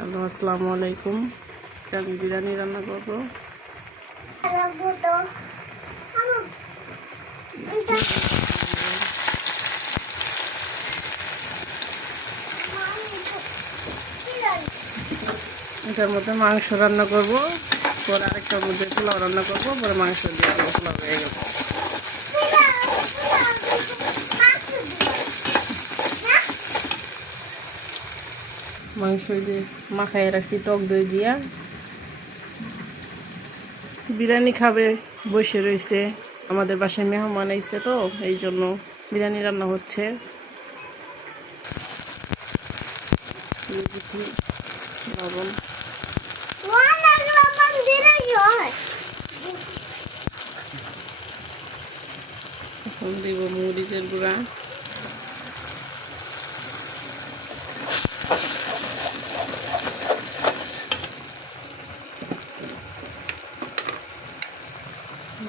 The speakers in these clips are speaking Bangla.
হ্যালো, আসসালামু আলাইকুম। আমি বিরিয়ানি রান্না করবো। এটার মধ্যে মাংস রান্না করবো, পরে আরেকটার মধ্যে পোলাও রান্না করবো, পরে মাংস দিয়ে দেবো। পোলাও হয়ে গেছে। মাংস দিয়ে মাখাই রাখছি টক দই দিয়া। বিরিয়ানি খাবে বসে রয়েছে, আমাদের বাসায় মেহমান আইছে তো এই জন্য বিরিয়ানি রান্না হচ্ছে। লবণ এখন দিব মরিচের গুঁড়া,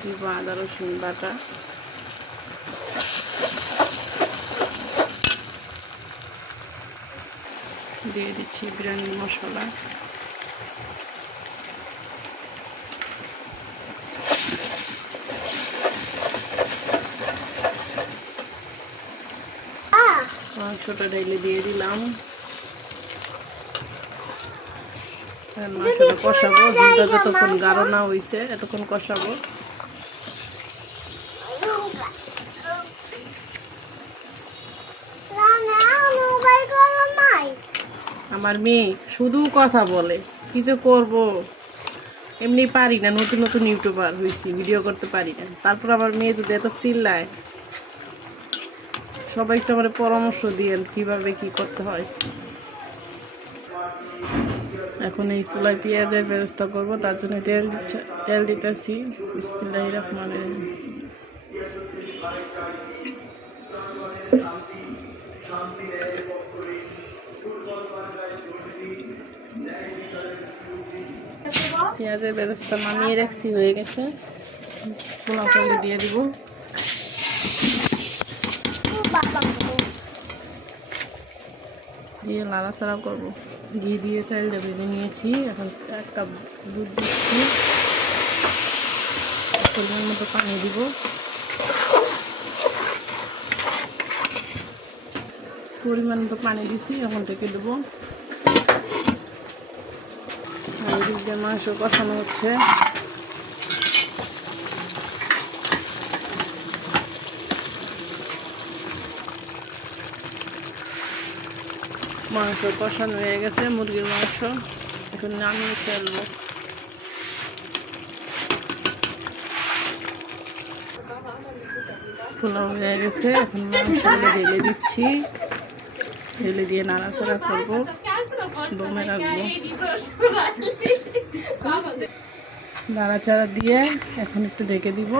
দিব আদা রসুন বাটা, দিয়ে দিচ্ছি বিরিয়ানির মশলা, মাংসটা ঢেলে দিয়ে দিলাম। মাংসটা কষাবো, ঝুলটা যতক্ষণ গাঢ় না হয়েছে এতক্ষণ কষাবো। আমার মেয়ে শুধু কথা বলে, কি যে করবো, এমনি পারি না, নতুন নতুন ইউটিউবার হয়েছি, ভিডিও করতে পারি না। তারপর আমার মেয়ে যদি এত চিল্লায়, সবাই একটু আমার পরামর্শ দিয়েন কিভাবে কি করতে হয়। এখন এই চুলায় পেঁয়াজের ব্যবস্থা করবো, তার জন্য তেল দিতেছি। বিসমিল্লাহির রহমানির রহিম। পেঁয়াজের ব্যবস্থা নামিয়ে রাখছি, হয়ে গেছে। পোলাও চাল দিয়ে দিব, দিয়ে নাড়াচাড়া করবো। ঘি দিয়ে চালটা ভেজে নিয়েছি। এখন 1 কাপ দুধ দিচ্ছি, পরিমাণ মতো পানি দিব। পরিমাণ মতো পানি দিছি, এখন ঢেকে দেবো। আর এদিক দিয়ে মাংস কষানো হচ্ছে। মাংস কষানো হয়ে গেছে, মুরগির মাংস। এখন নামিয়ে ফেলবো। পোলাও হয়ে গেছে, এখন মাংসগুলো ঢেলে দিচ্ছি। ঢেলে দিয়ে নাড়াচাড়া করবো, দমে রাখবো। নাড়াচাড়া দিয়ে এখন একটু ঢেকে দিব।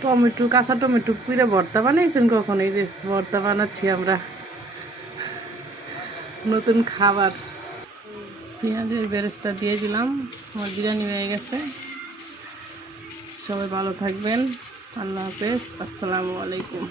টমেটো, কাঁচা টমেটো পুরে ভর্তা বানাইছেন কখন? এই যে ভর্তা বানাচ্ছি আমরা, নতুন খাবার। পেঁয়াজের বেরেস্তা দিয়ে দিলাম। আমার বিরিয়ানি হয়ে গেছে। সবাই ভালো থাকবেন। আল্লাহ হাফেজ। আসসালামু আলাইকুম।